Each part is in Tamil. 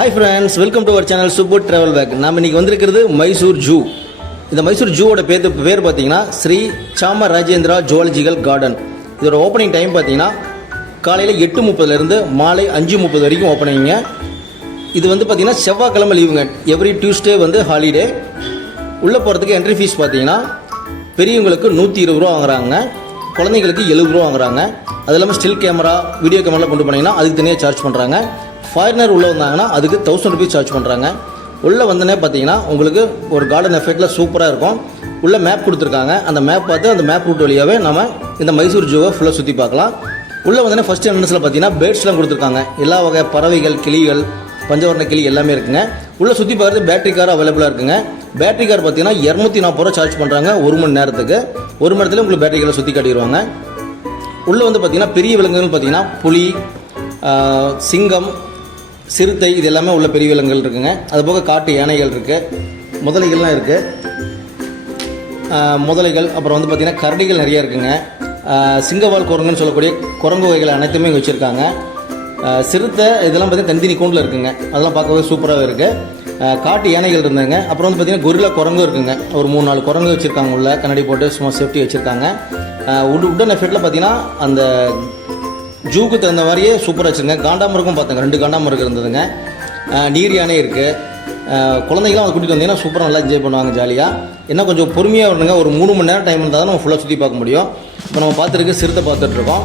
Hi friends, welcome to our channel super travel bag. நாம் இன்றைக்கி வந்திருக்கிறது மைசூர் ஜூ. இந்த மைசூர் ஜூவோட பேர் பார்த்தீங்கன்னா ஸ்ரீ சாமராஜேந்திரா ஜுவாலஜிக்கல் கார்டன். இதோட ஓப்பனிங் டைம் பார்த்தீங்கன்னா காலையில் 8:30 மாலை 5:30 வரைக்கும் ஓப்பனிங்க. இது வந்து பார்த்தீங்கன்னா செவ்வாய்க்கிழமை லீவுங்க. எவ்ரி டியூஸ்டே வந்து ஹாலிடே. உள்ளே போகிறதுக்கு என்ட்ரி ஃபீஸ் பார்த்தீங்கன்னா பெரியவங்களுக்கு 120 ரூபா வாங்குறாங்க, குழந்தைங்களுக்கு 70 ரூபா வாங்குறாங்க. அது இல்லாமல் ஸ்டில் கேமரா, வீடியோ கேமராலாம் கொண்டு போனீங்கன்னா அதுக்கு தனியாக சார்ஜ் பண்ணுறாங்க. ஃபாரினர் உள்ளே வந்தாங்கன்னா அதுக்கு 1000 ருபீஸ் சார்ஜ் பண்ணுறாங்க. உள்ளே வந்தோடனே பார்த்தீங்கன்னா உங்களுக்கு ஒரு கார்டன் எஃபெக்டில் சூப்பராக இருக்கும். உள்ளே மேப் கொடுத்துருக்காங்க. அந்த மேப் பார்த்து அந்த மேப் ரூட் வழியாகவே நம்ம இந்த மைசூர் ஜூவை ஃபுல்லாக சுற்றி பார்க்கலாம். உள்ளே வந்தோடனே ஃபஸ்ட் என்ட்ரன்ஸில் பார்த்தீங்கன்னா பேர்ட்ஸ்லாம் கொடுத்துருக்காங்க. எல்லா வகை பறவைகள், கிளிகள், பஞ்சவர்ண கிளி எல்லாமே இருக்குங்க. உள்ளே சுற்றி பார்க்குறது பேட்டரி கார் அவைலபிளாக இருக்குங்க. பேட்டரி கார் பார்த்தீங்கன்னா 240 ரூபா சார்ஜ் பண்ணுறாங்க 1 மணி நேரத்துக்கு. 1 மணி நேரத்தில் உங்களுக்கு பேட்டரி காரை சுற்றி காட்டிடுவாங்க. உள்ளே வந்து பார்த்தீங்கன்னா பெரிய விலங்குகள் பார்த்தீங்கன்னா புலி, சிங்கம், சிறுத்தை, இது எல்லாமே உள்ள பெரிய விலங்குகள் இருக்குங்க. அதுபோக காட்டு யானைகள் இருக்குது, முதலைகள்லாம் இருக்குது. முதலைகள் அப்புறம் வந்து பார்த்திங்கன்னா கரடிகள் நிறையா இருக்குங்க. சிங்கவால் குரங்குன்னு சொல்லக்கூடிய குரங்கு வகைகள் அனைத்துமே இங்கே வச்சுருக்காங்க. சிறுத்தை இதெல்லாம் பார்த்திங்கன்னா தனித்தனி கூண்டில் இருக்குங்க. அதெல்லாம் பார்க்கவே சூப்பராகவே இருக்குது. காட்டு யானைகள் இருந்தாங்க. அப்புறம் வந்து பார்த்திங்கன்னா கொரில்லா குரங்கும் இருக்குங்க. ஒரு 3-4 குரங்கு வச்சுருக்காங்க. உள்ள கண்ணாடி போட்டு சும்மா சேஃப்டி வச்சுருக்காங்க. உடன் எஃபெக்டில் பார்த்திங்கன்னா அந்த ஜூக்கு தகுந்த மாதிரியே சூப்பராக வச்சுருங்க. காண்டாமருக்கும் பார்த்துங்க, 2 காண்டாமருக்கு இருந்ததுங்க. நீர் யானை இருக்குது. குழந்தைங்களாம் அதை கூட்டிகிட்டு வந்தீங்கன்னா சூப்பராக நல்லா என்ஜாய் பண்ணுவாங்க ஜாலியாக. என்ன கொஞ்சம் பொறுமையாக வரணுங்க. ஒரு 3 மணி நேரம் டைம் இருந்தால் தான் நம்ம ஃபுல்லாக சுற்றி பார்க்க முடியும். இப்போ நம்ம பார்த்துருக்கு சிறுத்தை பார்த்துட்ருக்கோம்.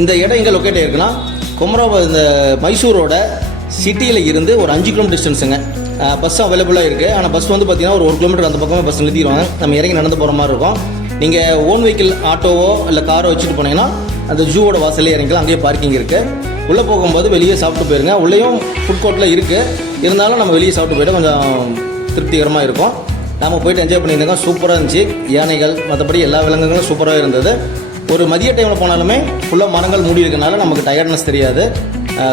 இந்த இடம் எங்கே லொக்கேட் ஆகிருக்குன்னா குமராபாத், இந்த மைசூரோட சிட்டியில் இருந்து ஒரு 5 கிலோமீட்டர் டிஸ்டன்ஸுங்க. பஸ் அவைலபிளாக இருக்குது. ஆனால் பஸ் வந்து பார்த்திங்கன்னா ஒரு 1 கிலோமீட்டர் அந்த பக்கமே பஸ் நிறுத்திடுவாங்க. நம்ம இறங்கி நடந்து போகிற மாதிரி இருக்கும். நீங்கள் ஓன் வெஹிக்கிள் ஆட்டோவோ இல்லை காரோ வச்சுட்டு போனீங்கன்னா அந்த ஜூவோட வாசலே இறங்கிக்கலாம். அங்கேயே பார்க்கிங் இருக்குது. உள்ளே போகும்போது வெளியே சாப்பிட்டு போயிருங்க. உள்ளேயும் ஃபுட் கோர்ட்டில் இருக்குது. இருந்தாலும் நம்ம வெளியே சாப்பிட்டு போய்ட்டு கொஞ்சம் திருப்திகரமாக இருக்கும். நம்ம போய்ட்டு என்ஜாய் பண்ணியிருந்தோங்க. சூப்பராக இருந்துச்சு. யானைகள் மற்றபடி எல்லா விலங்குகளும் சூப்பராக இருந்தது. ஒரு மதிய டைமில் போனாலுமே ஃபுல்லாக மரங்கள் மூடி இருக்கனால நமக்கு டயர்ட்னஸ் தெரியாது.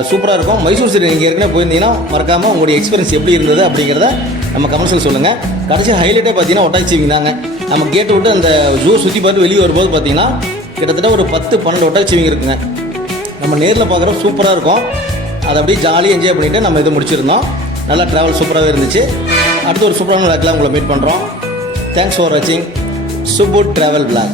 சூப்பராக இருக்கும். மைசூர் சிட்டி நீங்கள் ஏற்கனவே போயிருந்தீங்கன்னா மறக்காமல் உங்களுடைய எக்ஸ்பீரியன்ஸ் எப்படி இருந்தது அப்படிங்கிறத நம்ம கமெண்ட்ஸில் சொல்லுங்கள். கடைசி ஹைலைட்டே பார்த்தீங்கன்னா ஒட்டாச்சிவிங் தாங்க. நம்ம கேட்டு விட்டு அந்த ஜூ சுற்றி பார்த்து வெளியே வரும்போது பார்த்தீங்கன்னா கிட்டத்தட்ட ஒரு 10-12 ஒட்டாச்சிவிங் இருக்குங்க. நம்ம நேரில் பார்க்குறோம் சூப்பராக இருக்கும். அதை அப்படியே ஜாலியாக என்ஜாய் பண்ணிவிட்டு நம்ம இதை முடிச்சிருந்தோம். நல்லா ட்ராவல் சூப்பராகவே இருந்துச்சு. அடுத்து ஒரு சூப்பரான விளாக்லாம் உங்களை மீட் பண்ணுறோம். தேங்க்ஸ் ஃபார் வாட்சிங் சூப்பர் ட்ராவல் பிளாக்.